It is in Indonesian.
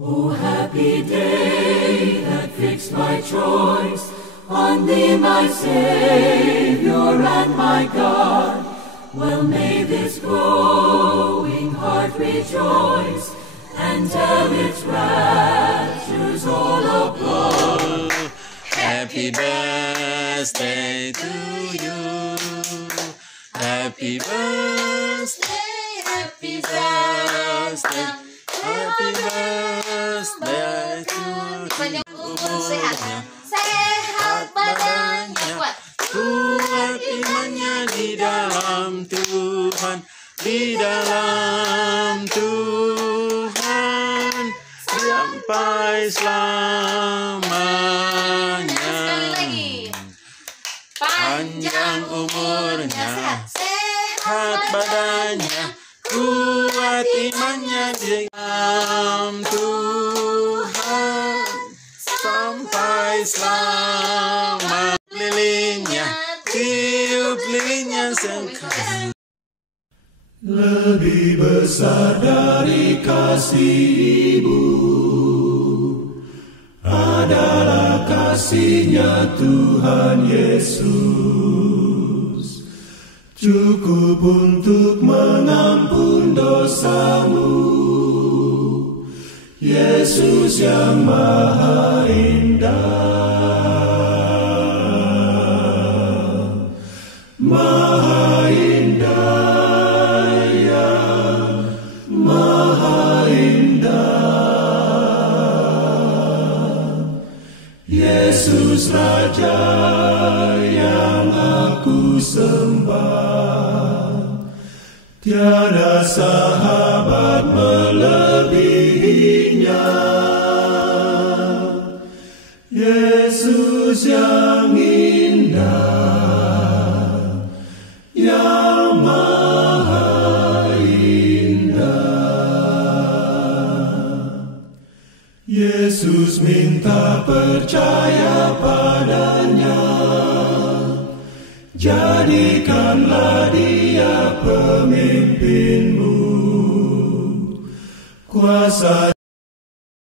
O happy day that fixed my choice on thee, my Savior and my God. Well, may this growing heart rejoice and tell its raptures all abroad. Happy birthday to you. Happy birthday, happy birthday, happy birthday to you. Sehat badannya, kuat imannya di dalam Tuhan, di dalam Tuhan, sampai selamanya. Panjang umurnya, sehat badannya, kuat imannya di dalam Tuhan, sampai selama lilinnya, tiup lilinnya sengkang. Lebih besar dari kasih ibu adalah kasih-Nya Tuhan Yesus, cukup untuk mengampun dosamu. Yesus yang maha indah, maha indah, ya, maha indah. Yesus Raja yang aku sembah, tiada sahabat melebihinya. Yesus yang indah, yang maha indah. Yesus minta percaya padanya, jadikanlah Dia pemimpinmu. Kuasa